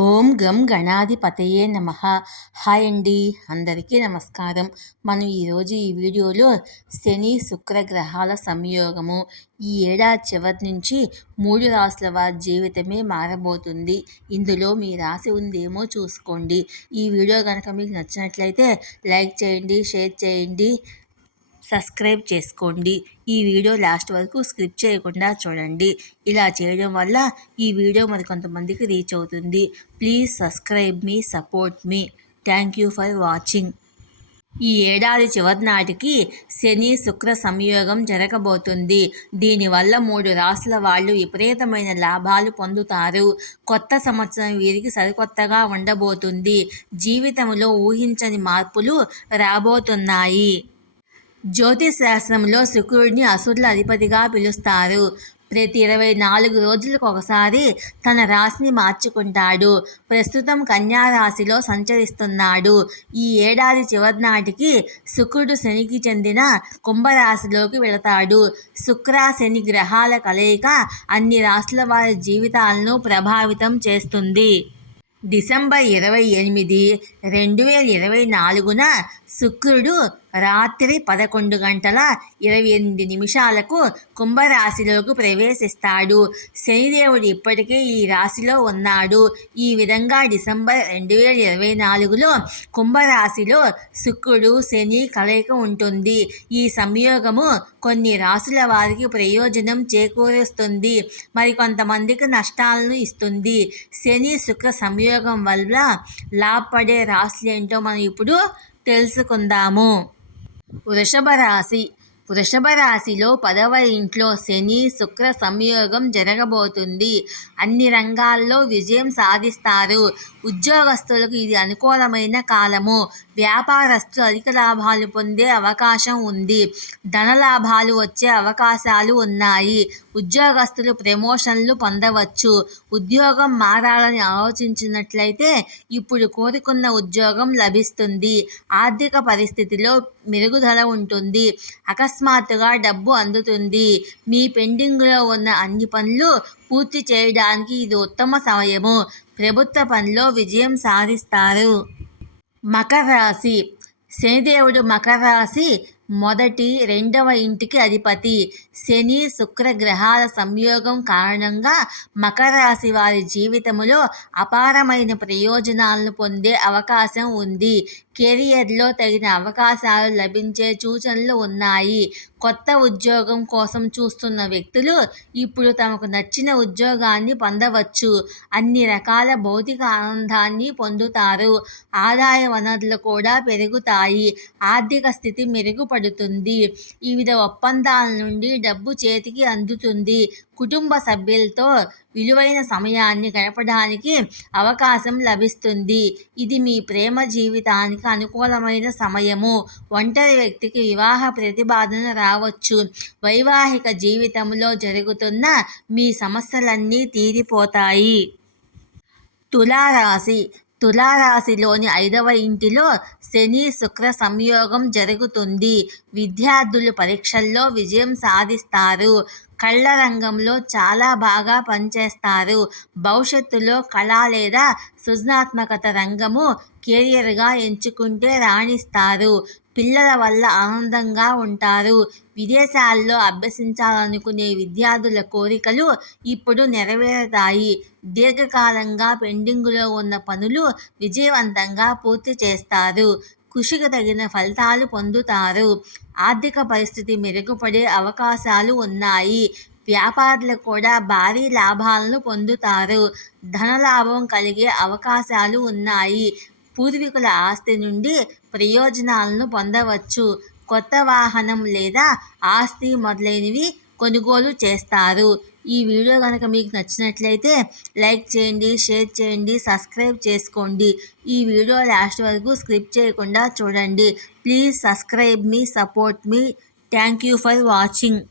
ఓం గం గణాధిపతయే నమ. హాయ్ అండి అందరికీ నమస్కారం. మనం ఈరోజు ఈ వీడియోలో శని శుక్ర గ్రహాల సంయోగము. ఈ ఏడాది చివరి నుంచి మూడు రాసుల వారి జీవితమే మారబోతుంది. ఇందులో మీ రాశి ఉందేమో చూసుకోండి. ఈ వీడియో కనుక మీకు నచ్చినట్లయితే లైక్ చేయండి షేర్ చేయండి. సబ్స్క్రైబ్ చేసుకోండి. ఈ వీడియో లాస్ట్ వరకు స్క్రిప్ చేయకుండా చూడండి. ఇలా చేయడం వల్ల ఈ వీడియో మరి కొంతమందికి రీచ్ అవుతుంది. ప్లీజ్ సబ్స్క్రైబ్ మీ support me. Thank you for watching. ఈ ఏడాది చివరి నాటికి శని శుక్ర సంయోగం జరగబోతుంది. దీనివల్ల మూడు రాసుల వాళ్ళు విపరీతమైన లాభాలు పొందుతారు. కొత్త సంవత్సరం వీరికి సరికొత్తగా ఉండబోతుంది. జీవితంలో ఊహించని మార్పులు రాబోతున్నాయి. జ్యోతిష్ శాస్త్రంలో శుక్రుడిని అసురుల అధిపతిగా పిలుస్తారు. ప్రతి ఇరవై నాలుగు రోజులకు ఒకసారి తన రాశిని మార్చుకుంటాడు. ప్రస్తుతం కన్యా రాశిలో సంచరిస్తున్నాడు. ఈ ఏడాది చివరి నాటికి శుక్రుడు శనికి చెందిన కుంభరాశిలోకి వెళతాడు. శుక్ర శని గ్రహాల కలయిక అన్ని రాశుల వారి జీవితాలను ప్రభావితం చేస్తుంది. డిసెంబర్ ఇరవై ఎనిమిది రెండు వేల ఇరవై నాలుగున శుక్రుడు రాత్రి పదకొండు గంటల ఇరవై ఎనిమిది నిమిషాలకు కుంభరాశిలోకి ప్రవేశిస్తాడు. శనిదేవుడు ఇప్పటికే ఈ రాశిలో ఉన్నాడు. ఈ విధంగా డిసెంబర్ రెండు వేల ఇరవై నాలుగులో కుంభరాశిలో శుక్రుడు శని కలయిక ఉంటుంది. ఈ సంయోగము కొన్ని రాశుల వారికి ప్రయోజనం చేకూరుస్తుంది. మరికొంతమందికి నష్టాలను ఇస్తుంది. శని శుక్ర సంయోగం వల్ల లాభపడే రాశులు ఏంటో మనం ఇప్పుడు తెలుసుకుందాము. వృషభ రాశి వృషభ రాశిలో పదవ ఇంట్లో శని శుక్ర సంయోగం జరగబోతుంది. అన్ని రంగాల్లో విజయం సాధిస్తారు. ఉద్యోగస్తులకు ఇది అనుకూలమైన కాలము. వ్యాపారస్తులు అధిక లాభాలు పొందే అవకాశం ఉంది. ధన లాభాలు వచ్చే అవకాశాలు ఉన్నాయి. ఉద్యోగస్తులు ప్రమోషన్లు పొందవచ్చు. ఉద్యోగం మారాలని ఆలోచించినట్లయితే ఇప్పుడు కోరుకున్న ఉద్యోగం లభిస్తుంది. ఆర్థిక పరిస్థితిలో మెరుగుదల ఉంటుంది. అకస్మాత్తుగా డబ్బు అందుతుంది. మీ పెండింగ్లో ఉన్న అన్ని పనులు పూర్తి చేయడానికి ఇది ఉత్తమ సమయము. ప్రభుత్వ పనిలో విజయం సాధిస్తారు. మకర రాశి. శనిదేవుడు మకర రాశి మొదటి రెండవ ఇంటికి అధిపతి. శని శుక్ర గ్రహాల సంయోగం కారణంగా మకర రాశి వారి జీవితంలో అపారమైన ప్రయోజనాలను పొందే అవకాశం ఉంది. కెరియర్లో తగిన అవకాశాలు లభించే సూచనలు ఉన్నాయి. కొత్త ఉద్యోగం కోసం చూస్తున్న వ్యక్తులు ఇప్పుడు తమకు నచ్చిన ఉద్యోగాన్ని పొందవచ్చు. అన్ని రకాల భౌతిక ఆనందాన్ని పొందుతారు. ఆదాయ వనరులు కూడా పెరుగుతాయి. ఆర్థిక స్థితి మెరుగు పడుతుంది. వివిధ ఒప్పందాల నుండి డబ్బు చేతికి అందుతుంది. కుటుంబ సభ్యులతో విలువైన సమయాన్ని గడపడానికి అవకాశం లభిస్తుంది. ఇది మీ ప్రేమ జీవితానికి అనుకూలమైన సమయము. ఒంటరి వ్యక్తికి వివాహ ప్రతిపాదన రావచ్చు. వైవాహిక జీవితంలో జరుగుతున్న మీ సమస్యలన్నీ తీరిపోతాయి. తులారాశి తులారాశిలోని ఐదవ ఇంటిలో శని శుక్ర సంయోగం జరుగుతుంది. విద్యార్థులు పరీక్షల్లో విజయం సాధిస్తారు. కళ్ళ రంగంలో చాలా బాగా పనిచేస్తారు. భవిష్యత్తులో కళ లేదా సృజనాత్మకత రంగము కెరియర్గా ఎంచుకుంటే రాణిస్తారు. పిల్లల వల్ల ఆనందంగా ఉంటారు. విదేశాల్లో అభ్యసించాలనుకునే విద్యార్థుల కోరికలు ఇప్పుడు నెరవేరుతాయి. దీర్ఘకాలంగా పెండింగులో ఉన్న పనులు విజయవంతంగా పూర్తి చేస్తారు. కృషికి తగిన ఫలితాలు పొందుతారు. ఆర్థిక పరిస్థితి మెరుగుపడే అవకాశాలు ఉన్నాయి. వ్యాపారులు కూడా భారీ లాభాలను పొందుతారు. ధనలాభం కలిగే అవకాశాలు ఉన్నాయి. పూర్వీకుల ఆస్తి నుండి ప్రయోజనాలను పొందవచ్చు. కొత్త వాహనం లేదా ఆస్తి మొదలైనవి కొనుగోలు చేస్తారు. ఈ వీడియో కనుక మీకు నచ్చినట్లయితే లైక్ చేయండి షేర్ చేయండి సబ్స్క్రైబ్ చేసుకోండి. ఈ వీడియో లాస్ట్ వరకు స్క్రిప్ట్ చేయకుండా చూడండి. ప్లీజ్ సబ్స్క్రైబ్ మీ support me. Thank you for watching.